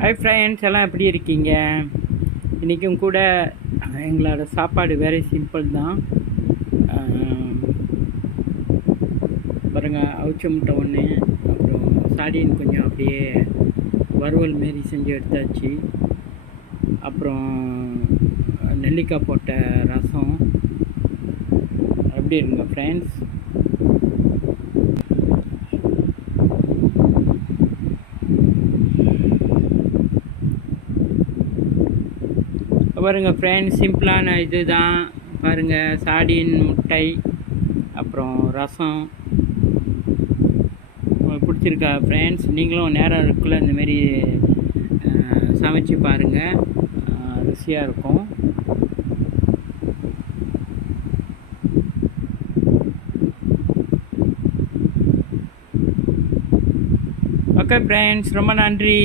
Hi friends, எல்லாம் எப்படி இருக்கீங்க? இன்றைக்கும் கூட எங்களோட சாப்பாடு வெரி சிம்பிள் தான். பாருங்கள், அவிச்ச முட்டை ஒன்று, அப்புறம் சாடின் கொஞ்சம் அப்படியே வறுவல் மாரி செஞ்சு எடுத்தாச்சு. அப்புறம் நெல்லிக்காய் போட்ட ரசம். எப்படி இருக்குங்க ஃப்ரெண்ட்ஸ்? பாருங்கள் ஃப்ரெண்ட்ஸ், சிம்பிளான இது தான். பாருங்கள், சாடின், முட்டை, அப்புறம் ரசம். உங்களுக்கு பிடிச்சிருக்கா ஃப்ரெண்ட்ஸ்? நீங்களும் நேரம் இருக்குள்ள இந்தமாரி சமைச்சு பாருங்கள், ருசியாக இருக்கும். ஓகே ஃப்ரெண்ட்ஸ், ரொம்ப நன்றி.